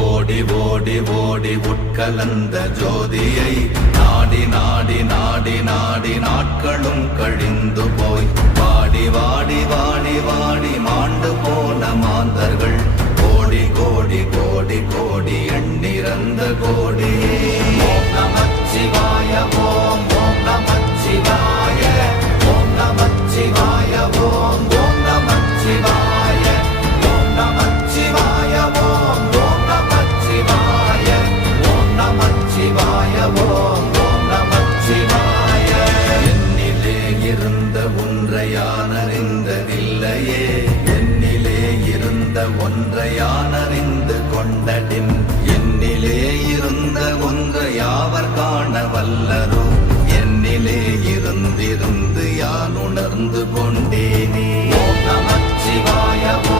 ஓடி ஓடி ஓடி உட்கலந்த ஜோதியை நாடி நாடி நாடி நாடி நாட்களும் கழிந்து போய் வாடி வாடி வாடி வாடி மாண்டு போன மாந்தர்கள் கோடி கோடி கோடி கோடி எண்ணிறந்த கோடி. ஓம் நமச்சிவாய ஓம் ஓம் நமச்சிவாய ஓம் நமச்சிவாய ஓம் ஓம் நமச்சிவாய ஓம் நமச்சிவாய ஓம் ஓம் நமச்சிவாய ஓம் நமச்சிவாய ஓம் ஓம் நமச்சிவாய. என்னிலே இருந்த ஒன்றை யான் அறிந்ததில்லையே, என்னிலே இருந்த ஒன்றை யான்